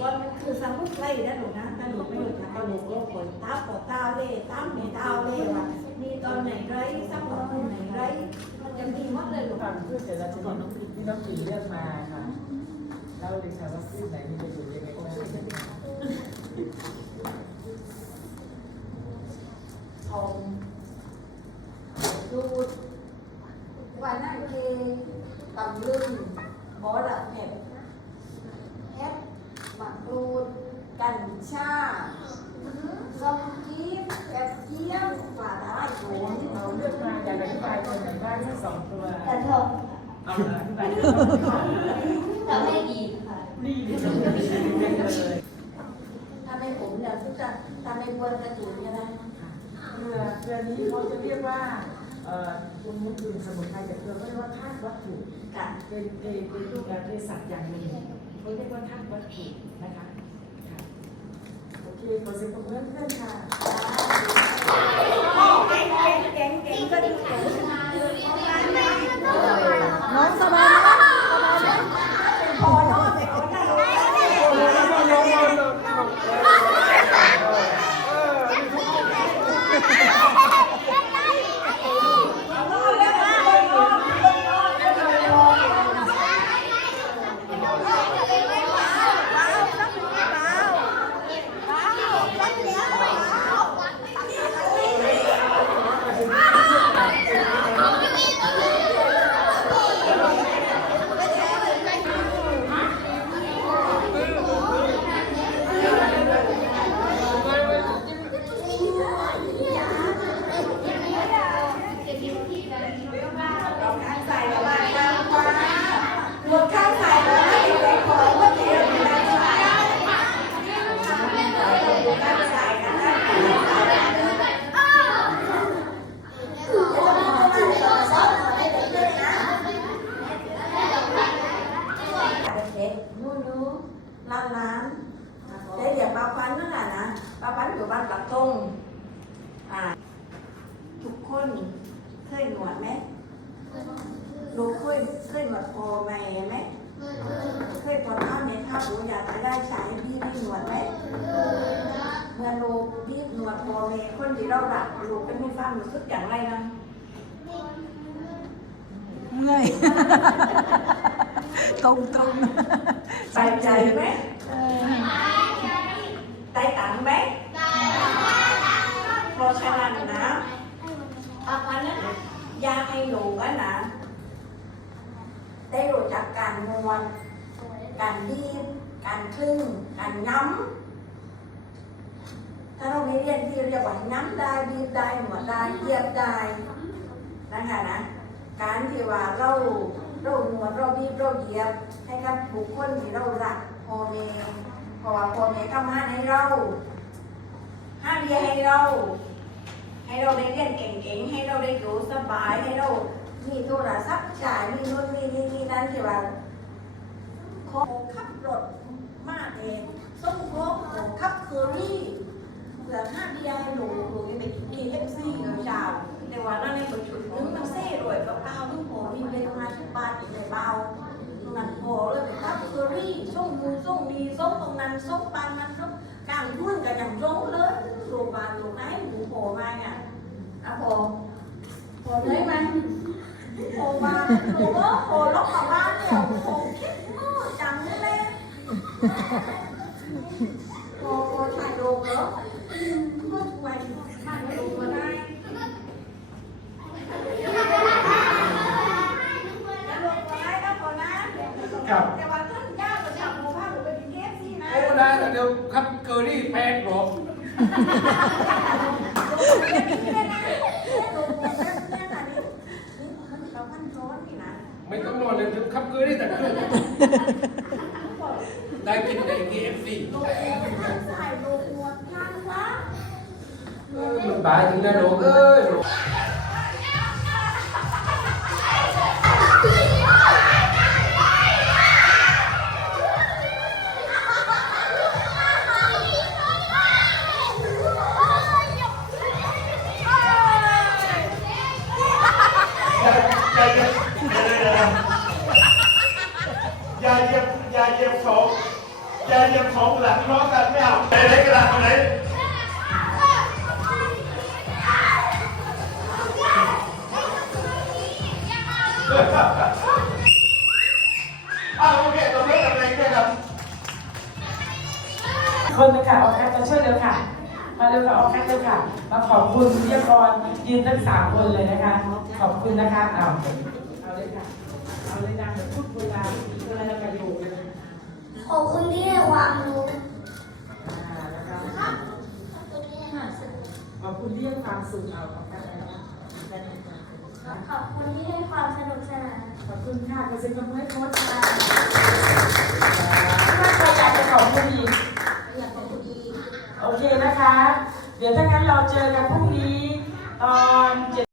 กคนมันคือซ้ำพวกไล่นะหนูนะถ้าหนูไม่หยุดนะก็หนูก็ปวดตาปวดตาเล่ตามในตาเล่ว่ามีตอนไหนไรซ้ำตอนไหนไรมันจะมีหมดเลยหนูความพืชแต่ละชนิดที่น้องกีเลือกมาค่ะเล่าเลยค่ะว่าพืชไหนมีประโยชน์ยังไงบ้างทองดูดวันนั้นเคตำลึงบอระเผ็ด รูด กัญชาส้มกีบกระเทียมปลาร้าโขนเราเลือกมาอยากอธิบายตัวไหนบ้างที่สองตัวกระทงเอาละอธิบายทำให้ดีค่ะนี่ดิฉันจะไม่ใช่เลยถ้าไม่ผมเนี่ยทุกจะถ้าไม่บวนกระจุนก็ได้เกลือเกลือนี้เขาจะเรียกว่าเอ่อคุณมุกดื่มสมุนไพรแต่เกลือเขาเรียกว่าธาตุวัตถุเป็นเป็นเป็นรูปแบบเภสัชอย่างหนึ่งเขาเรียกว่าธาตุวัตถุนะคะือขอเสียงปรบมือให้เพื่อนค่ะเก่งแกงก่งก็ดูเก่ง น้องสบายไหม พอเนาะแต่คนหน้า ใส่ระบายน้ำฟ้ารวมข้างใส่แล้วให้เด็กของเมื่อกี้มีการใส่การใส่นะคะเด็กนู่นนู่นร้านร้านได้เรียกปลาปันนั่นแหละนะ ปลาปันอยู่บ้านปักตงอ่า ทุกคนเคยหนวดไหมลูกเคยเคยหนวดคอแม่ไหมเคยพอท่าในท่าหูอยากจะได้ใช้พี่พี่หนวดไหมเมื่อลูกพี่หนวดคอแม่คนที่เราหลักลูกเป็นไม่ฟังรู้สึกอย่างไรนะเมื่อยตรงตรงใส่ใจไหม ได้ตังค์ไหมเพราะฉะนั้นนะอาพันนั้นอยากให้หนูอะนะ ได้รู้จักการนวดการดีบการคลึงการย้ำถ้าเราไม่เรียนที่เรียกว่าย้ำได้ดีบได้หนวดได้เหยียบได้นะคะนะการที่ว่าเราเราหนวดเราบีบเราเหยียบให้กับบุคคลที่เรารักพ่อแม่ เพราะว่าพ่อแม่ทำงานให้เราห้ามเรียนให้เรา ให้เราได้เรียนเก่งๆ ให้เราได้อยู่สบายให้เรา มีโทรศัพท์จ่ายมีนู่นมีนี่มีนั่นที่ว่าขอขับรถมากเองส้มโค้งขับเคอรี่เหลือห้า กลางทุ่นกับอย่างโจ้เลยโรงพยาบาลโรงไหนหมูโผล่มาเนี่ยอะพอพ เดี๋ยวครับเกอรี่แพงหรอกลงมาได้เนี่ยนะลงมาได้เนี่ยนะนี่มันเขาพันร้อนนี่นะไม่ต้องนอนเลยครับเกอรี่แต่ครึ่งได้กินใน KFC ลงมาใส่ลงหัวทางซะเออมันตายถึงได้โรคเอ้ยใจเย็นเดี๋ย ไหนโอเคตรงนี้กับไหนได้ครับคนเลยค่ะออกแคทมาช่วยเร็วค่ะ มาเร็วค่ะออกแคทเร็วค่ะ มาขอบคุณพิทยากรยืนทั้งสามคนเลยนะคะ ขอบคุณนะคะเอาเอาเลยค่ะ เอาเลยนะเดี๋ยวพูดคุลกันเวลาเราไปอยู่ขอบคุณที่ ให้ความสุขเอาขอบคุณค่ะขอบคุณที่ให้ความสนุกสนานขอบคุณค่ะกระซิบกับเพื่อนโค้ชค่ะถ้าใครอยากจะขอบคุณอีกอยากขอบคุณอีกโอเคนะคะ เดี๋ยวถ้างั้นเราเจอกันพรุ่งนี้ตอนเจ็ด